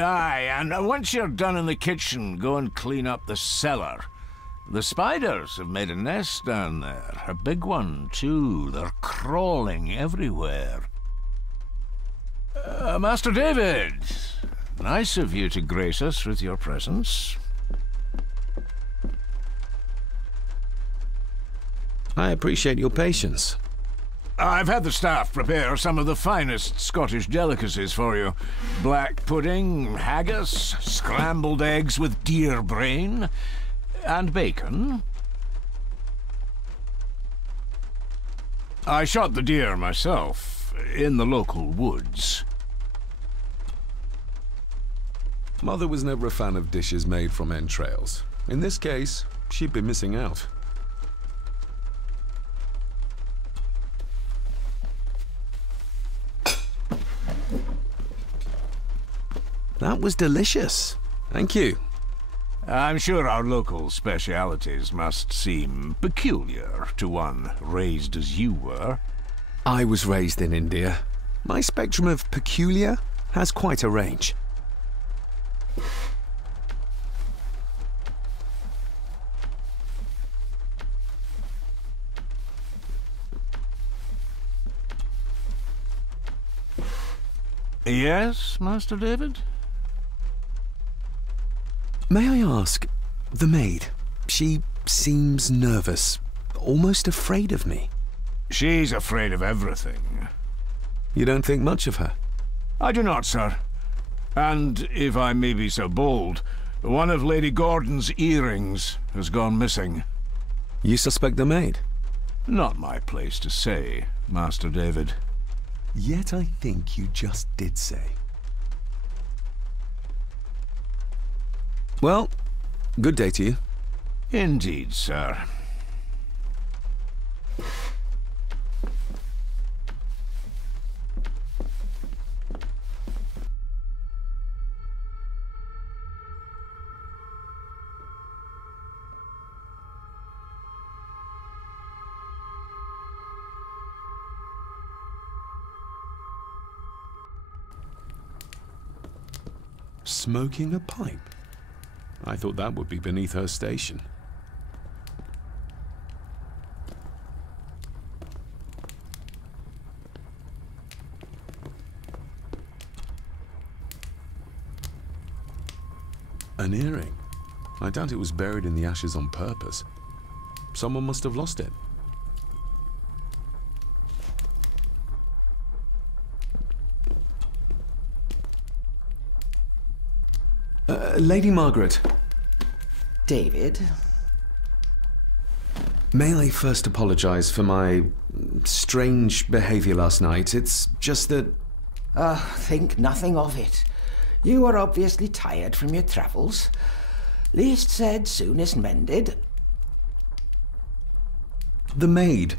Aye, and once you're done in the kitchen, go and clean up the cellar. The spiders have made a nest down there. A big one, too. They're crawling everywhere. Master David, nice of you to grace us with your presence. I appreciate your patience. I've had the staff prepare some of the finest Scottish delicacies for you. Black pudding, haggis, scrambled eggs with deer brain, and bacon. I shot the deer myself, in the local woods. Mother was never a fan of dishes made from entrails. In this case, she'd be missing out. That was delicious. Thank you. I'm sure our local specialities must seem peculiar to one raised as you were. I was raised in India. My spectrum of peculiar has quite a range. Yes, Master David? May I ask, the maid, she seems nervous, almost afraid of me. She's afraid of everything. You don't think much of her? I do not, sir. And, if I may be so bold, one of Lady Gordon's earrings has gone missing. You suspect the maid? Not my place to say, Master David. Yet I think you just did say. Well, good day to you. Indeed, sir. Smoking a pipe? I thought that would be beneath her station. An earring. I doubt it was buried in the ashes on purpose. Someone must have lost it. Lady Margaret. David? May I first apologize for my strange behavior last night? It's just that... Think nothing of it. You were obviously tired from your travels. Least said, soonest mended. The maid.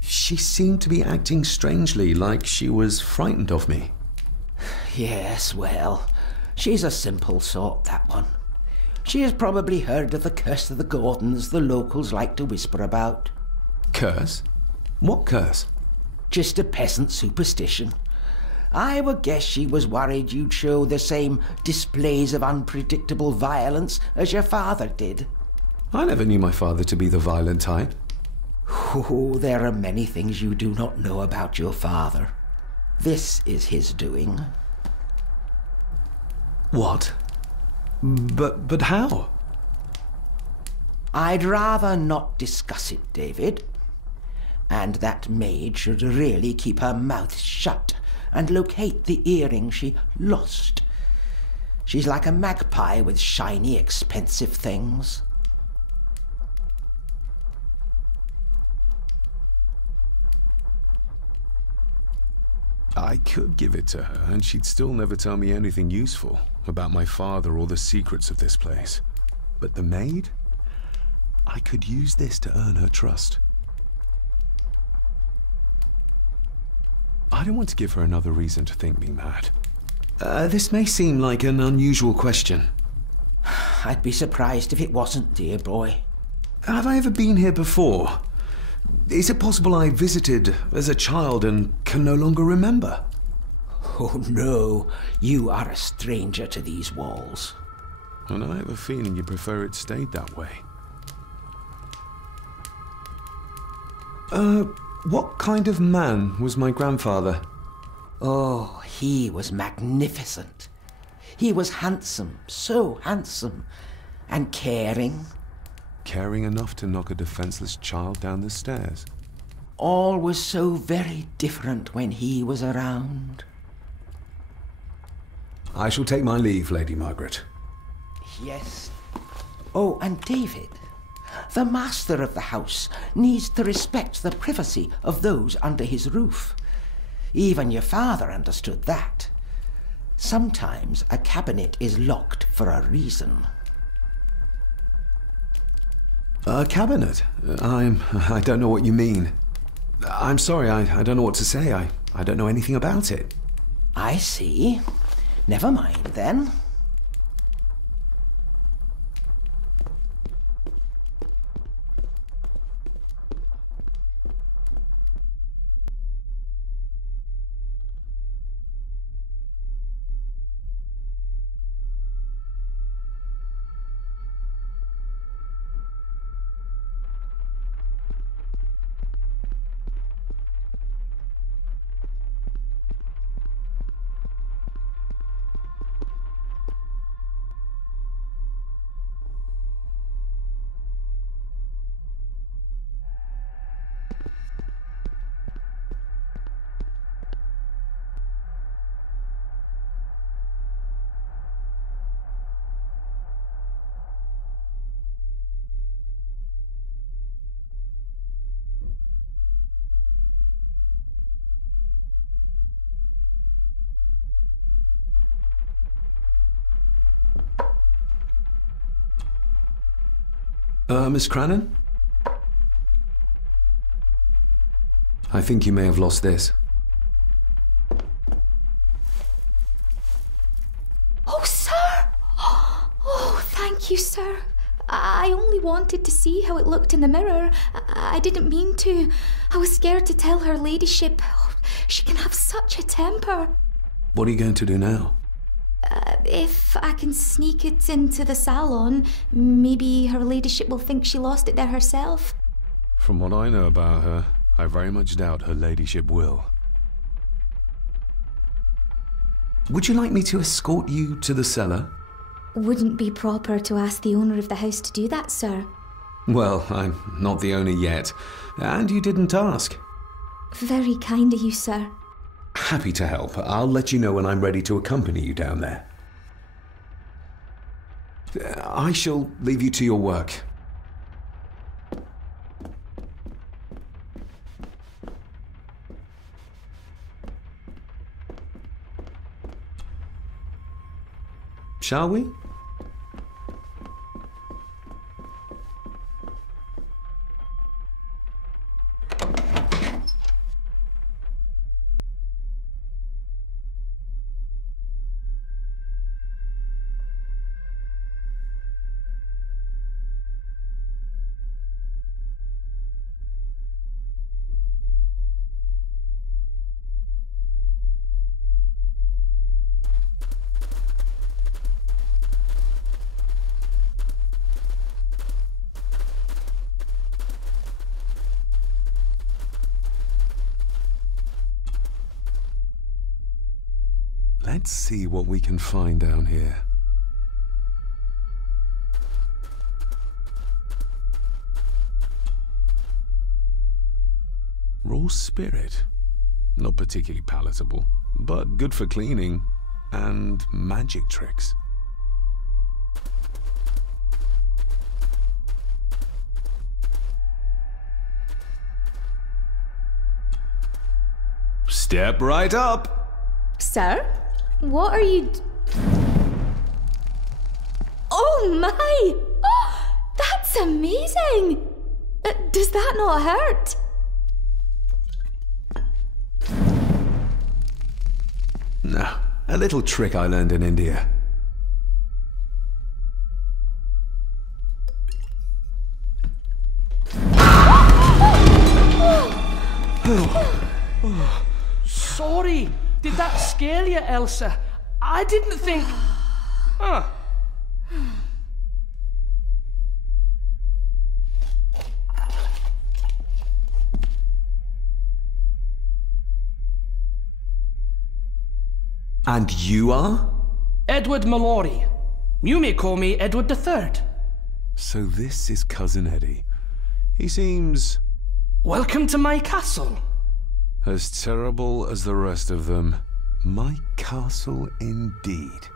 She seemed to be acting strangely, like she was frightened of me. Yes, well, she's a simple sort, that one. She has probably heard of the curse of the Gordons the locals like to whisper about. Curse? What curse? Just a peasant superstition. I would guess she was worried you'd show the same displays of unpredictable violence as your father did. I never knew my father to be the violent type. Oh, there are many things you do not know about your father. This is his doing. What? But how? I'd rather not discuss it, David. And that maid should really keep her mouth shut and locate the earring she lost. She's like a magpie with shiny, expensive things. I could give it to her, and she'd still never tell me anything useful about my father or the secrets of this place. But the maid? I could use this to earn her trust. I don't want to give her another reason to think me mad. This may seem like an unusual question. I'd be surprised if it wasn't, dear boy. Have I ever been here before? Is it possible I visited as a child and can no longer remember? Oh no, you are a stranger to these walls. And I have a feeling you prefer it stayed that way. What kind of man was my grandfather? Oh, he was magnificent. He was handsome, so handsome, and caring. Caring enough to knock a defenseless child down the stairs. All was so very different when he was around. I shall take my leave, Lady Margaret. Yes. Oh, and David, the master of the house needs to respect the privacy of those under his roof. Even your father understood that. Sometimes a cabinet is locked for a reason. A cabinet? I don't know what you mean. I'm sorry, I don't know what to say. I don't know anything about it. I see. Never mind, then. Miss Crannan? I think you may have lost this. Oh, sir! Oh, thank you, sir. I only wanted to see how it looked in the mirror. I didn't mean to. I was scared to tell her ladyship. Oh, she can have such a temper. What are you going to do now? If I can sneak it into the salon, maybe her ladyship will think she lost it there herself. From what I know about her, I very much doubt her ladyship will. Would you like me to escort you to the cellar? Wouldn't be proper to ask the owner of the house to do that, sir. Well, I'm not the owner yet, and you didn't ask. Very kind of you, sir. Happy to help. I'll let you know when I'm ready to accompany you down there. I shall leave you to your work. Shall we? Let's see what we can find down here. Raw spirit. Not particularly palatable, but good for cleaning and magic tricks. Step right up. Sir? What are you... Oh my! Oh, that's amazing! Does that not hurt? No, a little trick I learned in India. Sorry. Did that scare you, Elsa? I didn't think... Huh. And you are? Edward Mallory. You may call me Edward III. So this is Cousin Eddie. He seems... Welcome to my castle. as terrible as the rest of them. My castle indeed.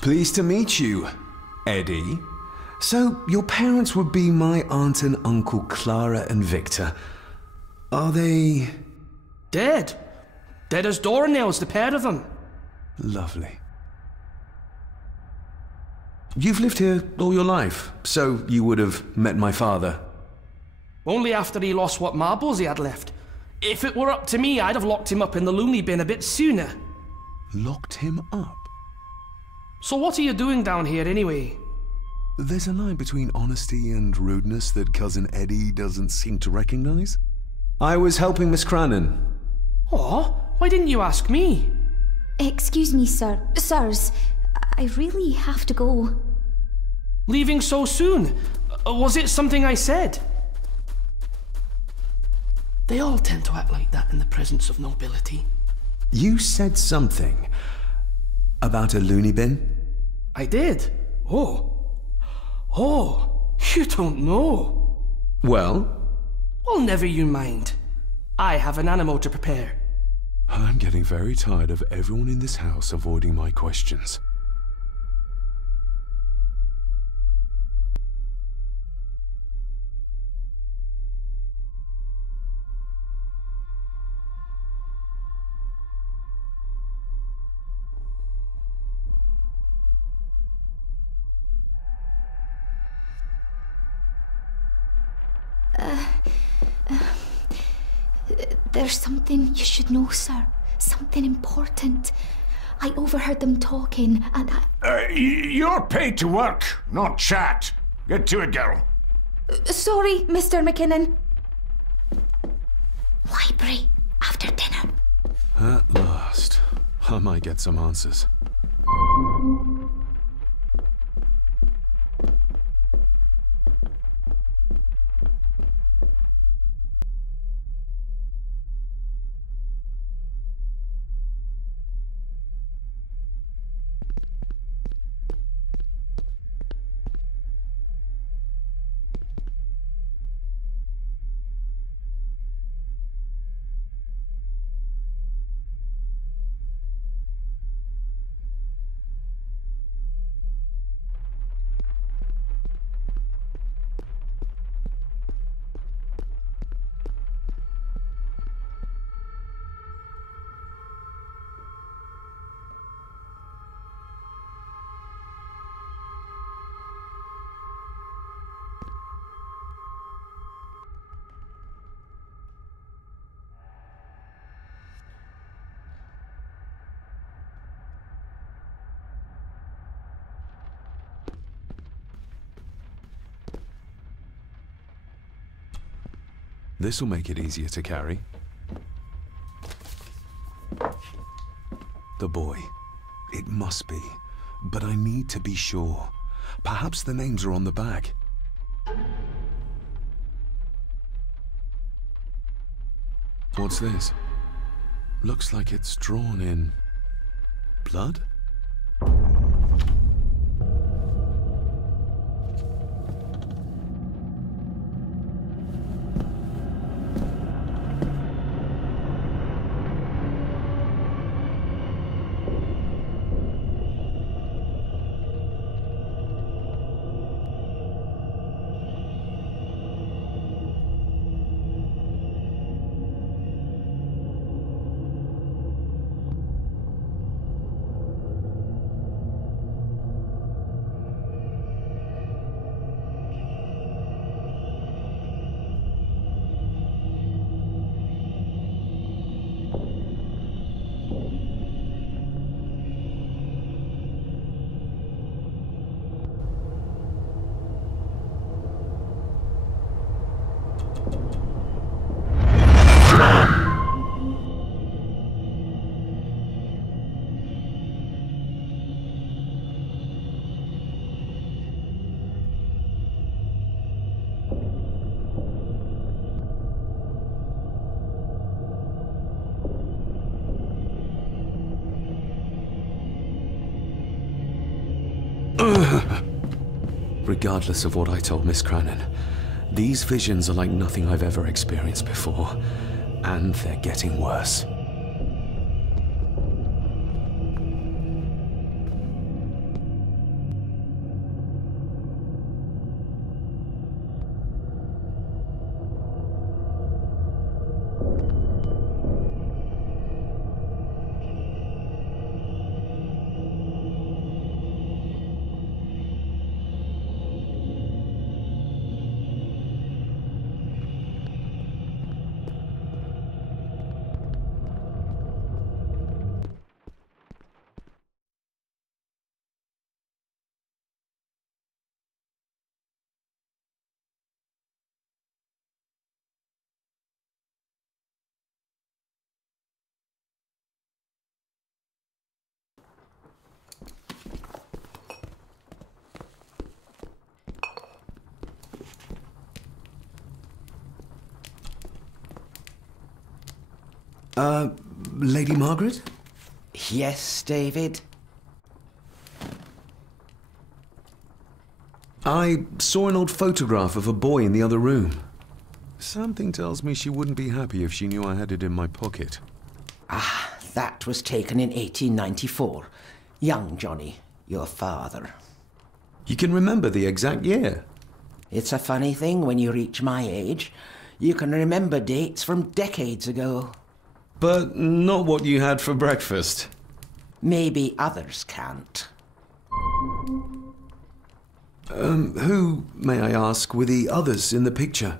Pleased to meet you, Eddie. So, your parents would be my aunt and uncle Clara and Victor. Are they... Dead. Dead as doornails, the pair of them. Lovely. You've lived here all your life, so you would have met my father. Only after he lost what marbles he had left. If it were up to me, I'd have locked him up in the loony bin a bit sooner. Locked him up? So what are you doing down here anyway? There's a line between honesty and rudeness that Cousin Eddie doesn't seem to recognize. I was helping Miss Cranon. Oh, why didn't you ask me? Excuse me, sirs. I really have to go. Leaving so soon? Was it something I said? They all tend to act like that in the presence of nobility. You said something about a loony bin? I did. Oh, you don't know. Well? Well, never you mind. I have an animal to prepare. I'm getting very tired of everyone in this house avoiding my questions. There's something you should know, sir. Something important. I overheard them talking, and You're paid to work, not chat. Get to it, girl. Sorry, Mr. McKinnon. Library, after dinner. At last, I might get some answers. This'll make it easier to carry. The boy. It must be. But I need to be sure. Perhaps the names are on the back. What's this? Looks like it's drawn in... blood? Regardless of what I told Miss Cranon, these visions are like nothing I've ever experienced before, and they're getting worse. Lady Margaret? Yes, David? I saw an old photograph of a boy in the other room. Something tells me she wouldn't be happy if she knew I had it in my pocket. Ah, that was taken in 1894. Young Johnny, your father. You can remember the exact year. It's a funny thing when you reach my age. You can remember dates from decades ago. But not what you had for breakfast. Maybe others can't. Who, may I ask, were the others in the picture?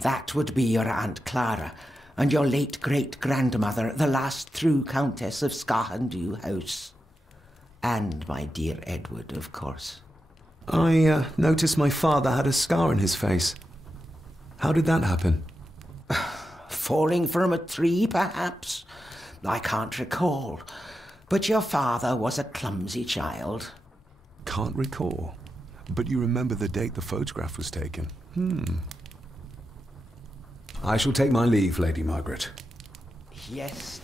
That would be your Aunt Clara and your late great-grandmother, the last true Countess of Scahandew House. And my dear Edward, of course. I noticed my father had a scar on his face. How did that happen? Falling from a tree, perhaps? I can't recall. But your father was a clumsy child. Can't recall. But you remember the date the photograph was taken? I shall take my leave, Lady Margaret. Yes.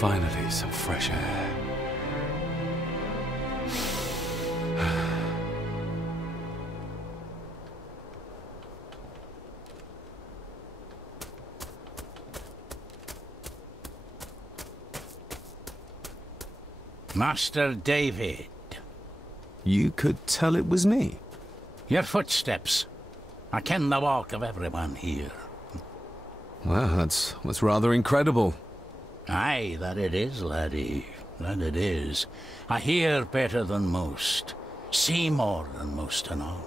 Finally, some fresh air. Master David. You could tell it was me. Your footsteps. I ken the walk of everyone here. Well, that's rather incredible. Aye, that it is, laddie. That it is. I hear better than most. See more than most and all.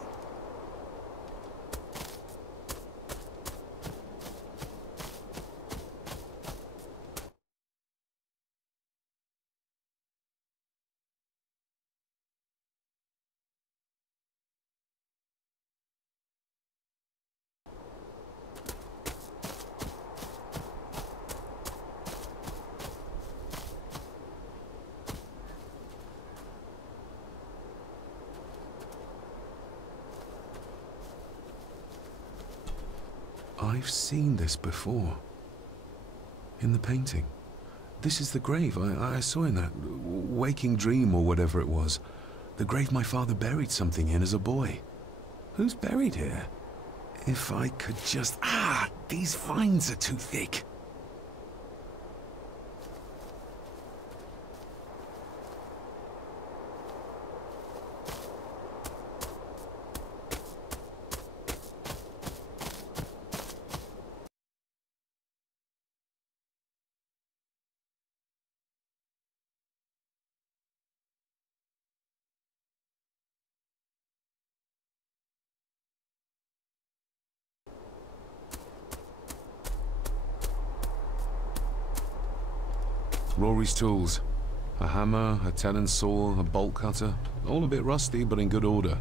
I've seen this before. In the painting. This is the grave I saw in that waking dream or whatever it was. The grave my father buried something in as a boy. Who's buried here? If I could just... Ah! These vines are too thick. Rory's tools. A hammer, a tenon saw, a bolt cutter. All a bit rusty, but in good order.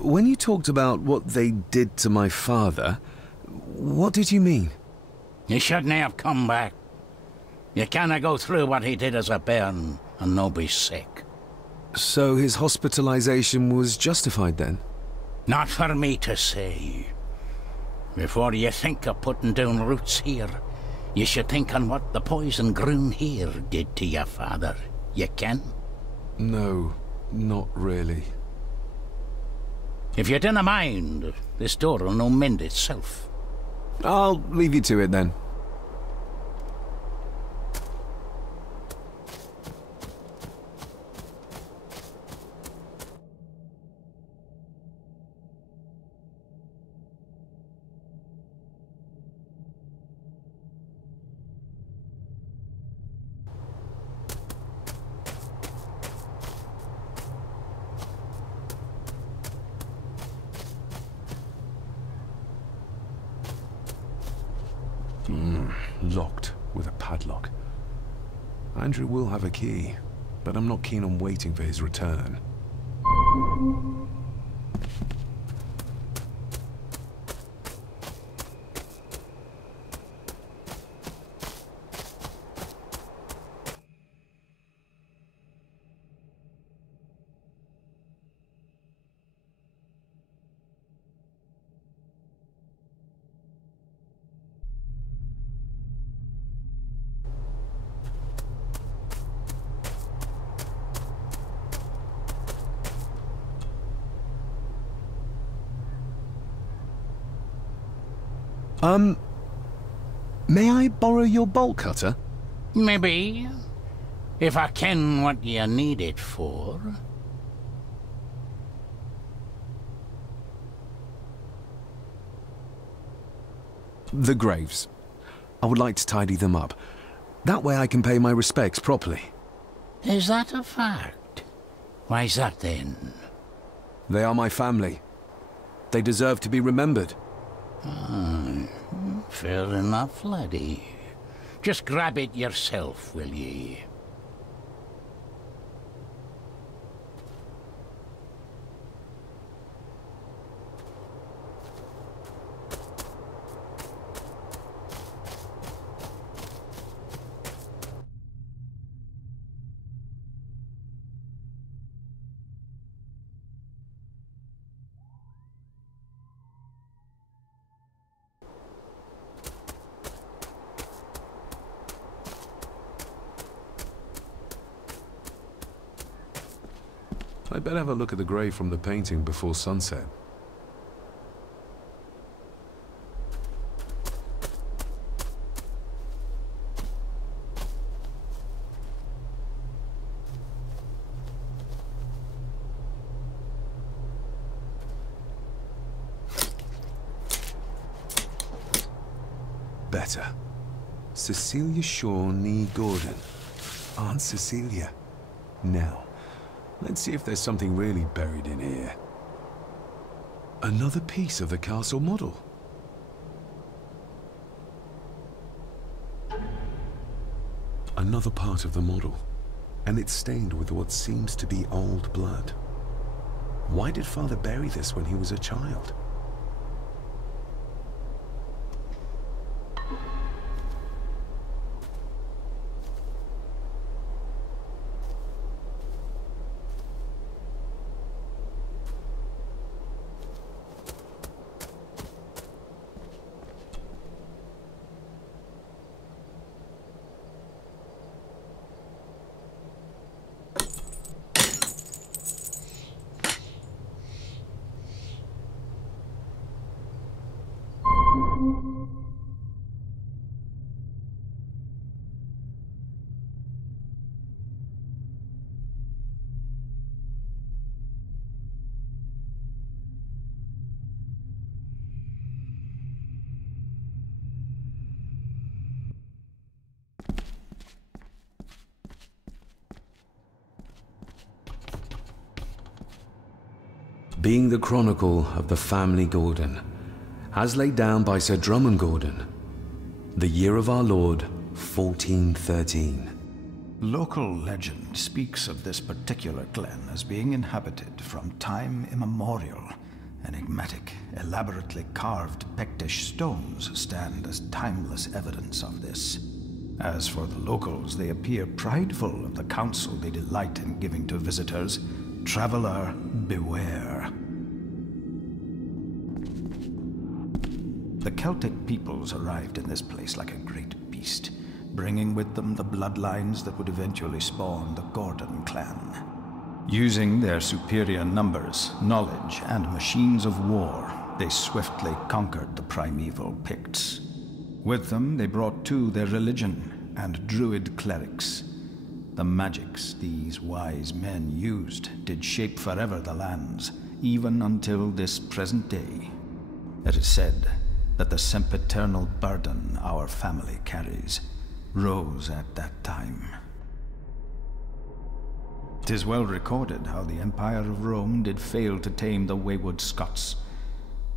When you talked about what they did to my father, what did you mean? You shouldn't have come back. You canna go through what he did as a bairn and no be sick. So his hospitalization was justified then? Not for me to say. Before you think of putting down roots here, you should think on what the poison grown here did to your father. You can? No, not really. If you dinna mind, this door will no mend itself. I'll leave you to it then. Locked with a padlock. Andrew will have a key, but I'm not keen on waiting for his return. May I borrow your bolt cutter? Maybe. If I ken what you need it for. The graves. I would like to tidy them up. That way I can pay my respects properly. Is that a fact? Why's that then? They are my family. They deserve to be remembered. Fair enough, laddie. Just grab it yourself, will ye? I'd better have a look at the grave from the painting before sunset. Better. Cecilia Shaw Nee Gordon. Aunt Cecilia. Now, let's see if there's something really buried in here. Another piece of the castle model. Another part of the model. And it's stained with what seems to be old blood. Why did Father bury this when he was a child? being the chronicle of the family Gordon, as laid down by Sir Drummond Gordon, the year of our Lord, 1413. Local legend speaks of this particular glen as being inhabited from time immemorial. Enigmatic, elaborately carved Pictish stones stand as timeless evidence of this. As for the locals, they appear prideful of the counsel they delight in giving to visitors. Traveler, beware. The Celtic peoples arrived in this place like a great beast, bringing with them the bloodlines that would eventually spawn the Gordon clan. Using their superior numbers, knowledge, and machines of war, they swiftly conquered the primeval Picts. With them, they brought too their religion and druid clerics. The magics these wise men used did shape forever the lands, even until this present day. It is said that the sempiternal burden our family carries rose at that time. 'Tis well recorded how the Empire of Rome did fail to tame the wayward Scots,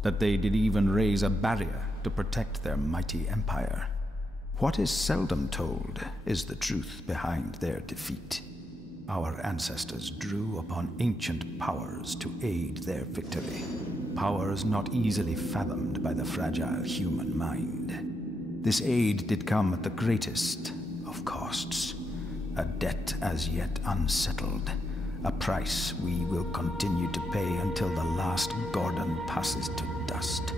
that they did even raise a barrier to protect their mighty empire. What is seldom told is the truth behind their defeat. Our ancestors drew upon ancient powers to aid their victory, powers not easily fathomed by the fragile human mind. This aid did come at the greatest of costs, a debt as yet unsettled, a price we will continue to pay until the last Gordon passes to dust.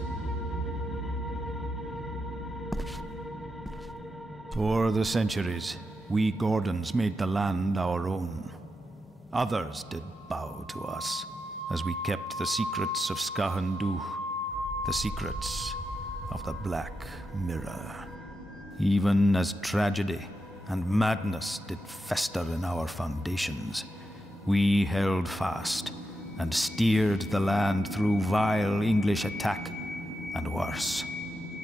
For the centuries, we Gordons made the land our own. Others did bow to us as we kept the secrets of Scahan Dubh, the secrets of the Black Mirror. Even as tragedy and madness did fester in our foundations, we held fast and steered the land through vile English attack and worse.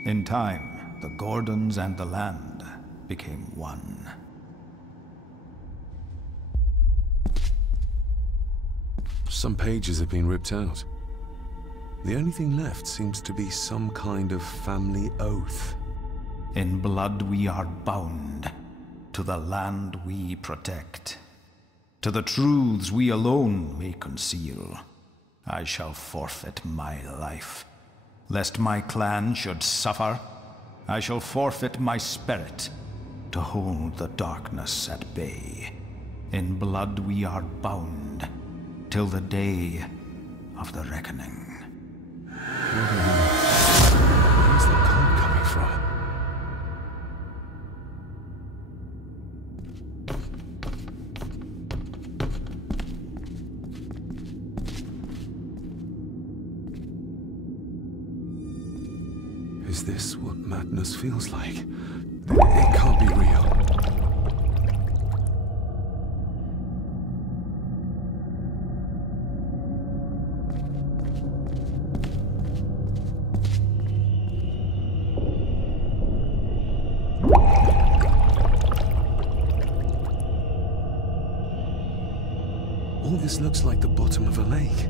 In time, the Gordons and the land became one. Some pages have been ripped out. The only thing left seems to be some kind of family oath. In blood we are bound to the land we protect, to the truths we alone may conceal. I shall forfeit my life, lest my clan should suffer. I shall forfeit my spirit to hold the darkness at bay. In blood we are bound till the day of the reckoning. Where's the cold coming from? Is this what madness feels like? It can't be real. All this looks like the bottom of a lake.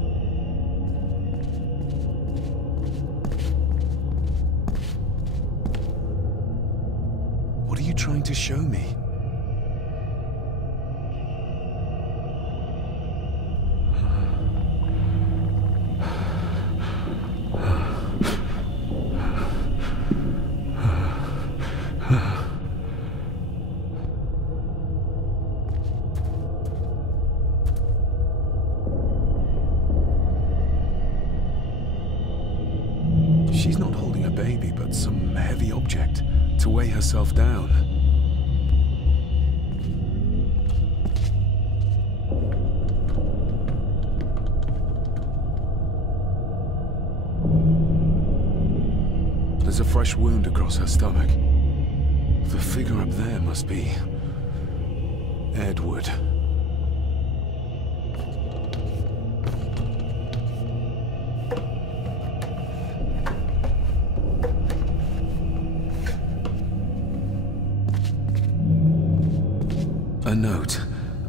What are you trying to show me? She's not holding a baby, but some heavy object to weigh herself down. There's a fresh wound across her stomach. The figure up there must be Edward. A note.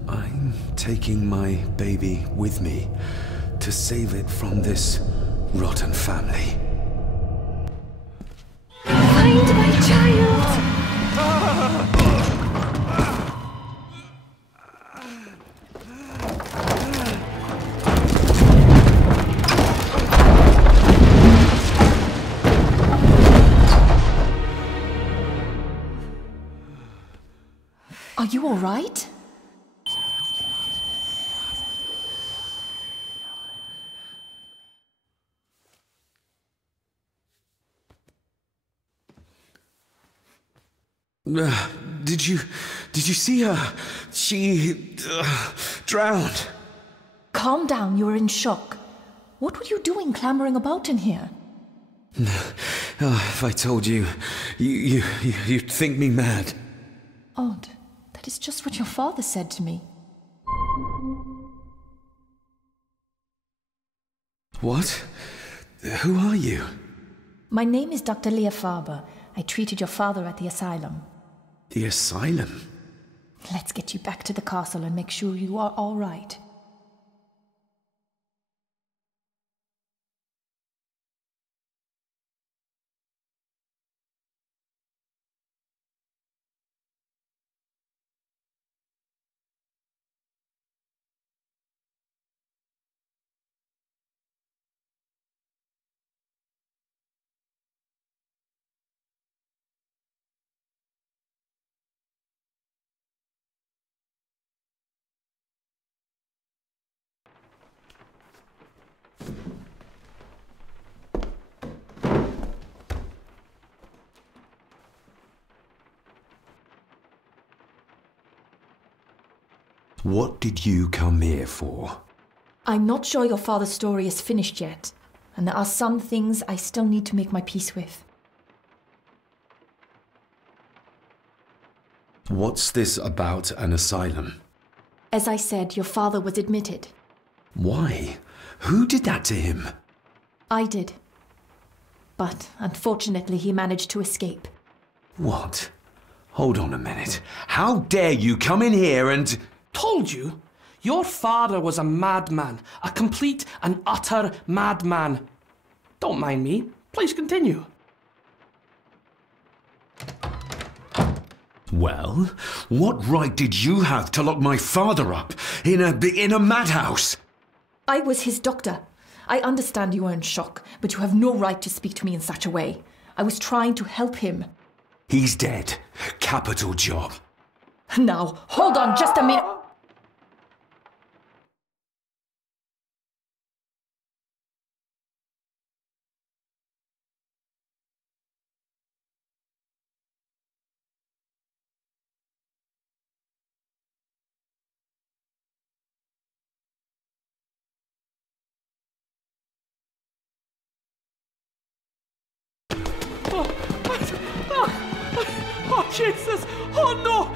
I'm taking my baby with me to save it from this rotten family. Find my child! Are you all right? Did you see her? She drowned. Calm down, you're in shock. What were you doing clambering about in here? If I told you, you'd think me mad. Odd. That is just what your father said to me. What? Who are you? My name is Dr. Leah Farber. I treated your father at the asylum. The asylum? Let's get you back to the castle and make sure you are all right. What did you come here for? I'm not sure your father's story is finished yet, and there are some things I still need to make my peace with. What's this about an asylum? As I said, your father was admitted. Why? Who did that to him? I did. But unfortunately, he managed to escape. What? Hold on a minute. How dare you come in here and... Told you? Your father was a madman. A complete and utter madman. Don't mind me. Please continue. Well, what right did you have to lock my father up in a madhouse? I was his doctor. I understand you are in shock, but you have no right to speak to me in such a way. I was trying to help him. He's dead. Capital job. Now, hold on just a minute. Oh, Jesus! Oh, no!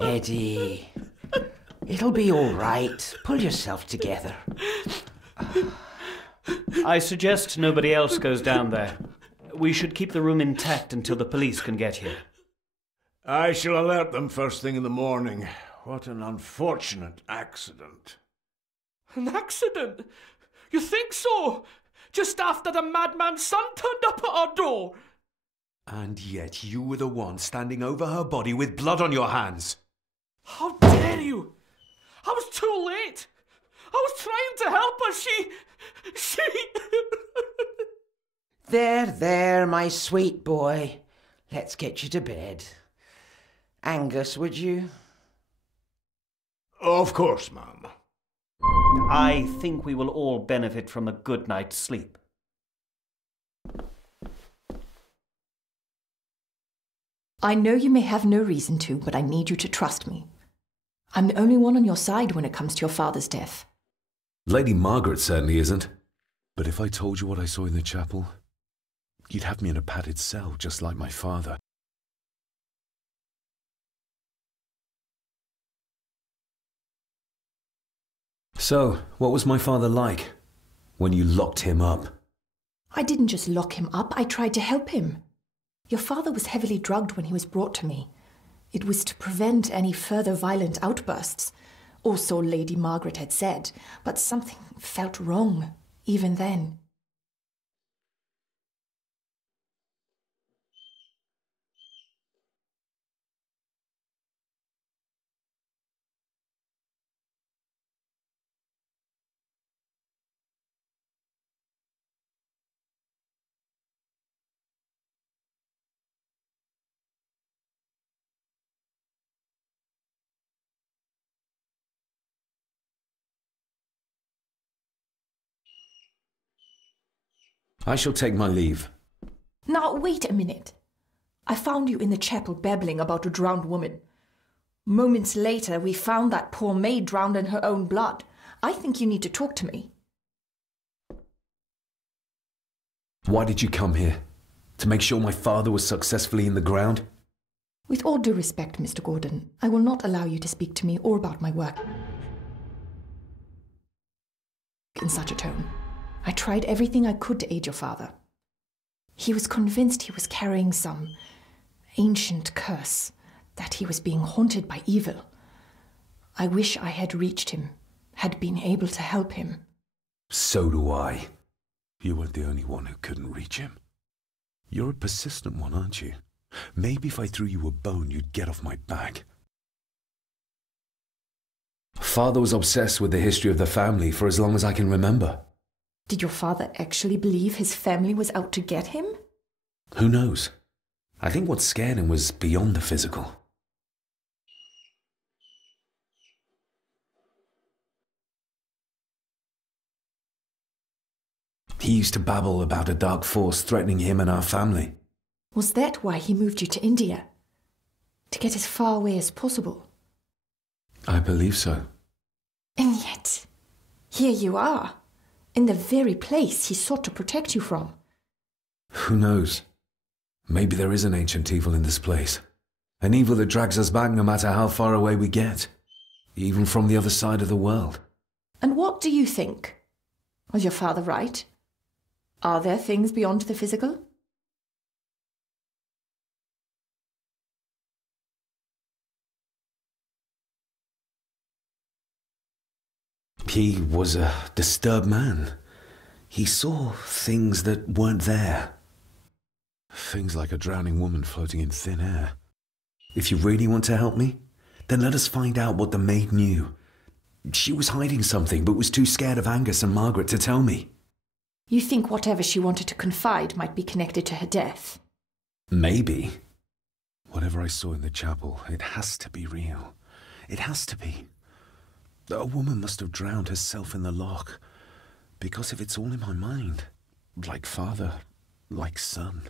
Eddie, it'll be all right. Pull yourself together. I suggest nobody else goes down there. We should keep the room intact until the police can get here. I shall alert them first thing in the morning. What an unfortunate accident. An accident? You think so? Just after the madman's son turned up at our door. And yet you were the one standing over her body with blood on your hands. How dare you! I was too late. I was trying to help her. She... There, my sweet boy. Let's get you to bed. Angus, would you? Of course, ma'am. I think we will all benefit from a good night's sleep. I know you may have no reason to, but I need you to trust me. I'm the only one on your side when it comes to your father's death. Lady Margaret certainly isn't. But if I told you what I saw in the chapel, you'd have me in a padded cell just like my father. So, what was my father like when you locked him up? I didn't just lock him up, I tried to help him. Your father was heavily drugged when he was brought to me. It was to prevent any further violent outbursts, or so Lady Margaret had said, but something felt wrong, even then. I shall take my leave. Now, wait a minute. I found you in the chapel babbling about a drowned woman. Moments later, we found that poor maid drowned in her own blood. I think you need to talk to me. Why did you come here? To make sure my father was successfully in the ground? With all due respect, Mr. Gordon, I will not allow you to speak to me or about my work in such a tone. I tried everything I could to aid your father. He was convinced he was carrying some ancient curse, that he was being haunted by evil. I wish I had reached him, had been able to help him. So do I. You weren't the only one who couldn't reach him. You're a persistent one, aren't you? Maybe if I threw you a bone, you'd get off my back. Father was obsessed with the history of the family for as long as I can remember. Did your father actually believe his family was out to get him? Who knows? I think what scared him was beyond the physical. He used to babble about a dark force threatening him and our family. Was that why he moved you to India? To get as far away as possible? I believe so. And yet, here you are, in the very place he sought to protect you from. Who knows? Maybe there is an ancient evil in this place. An evil that drags us back no matter how far away we get. Even from the other side of the world. And what do you think? Was your father right? Are there things beyond the physical? He was a disturbed man. He saw things that weren't there. Things like a drowning woman floating in thin air. If you really want to help me, then let us find out what the maid knew. She was hiding something, but was too scared of Angus and Margaret to tell me. You think whatever she wanted to confide might be connected to her death? Maybe. Whatever I saw in the chapel, it has to be real. It has to be. A woman must have drowned herself in the loch. Because if it's all in my mind, like father, like son.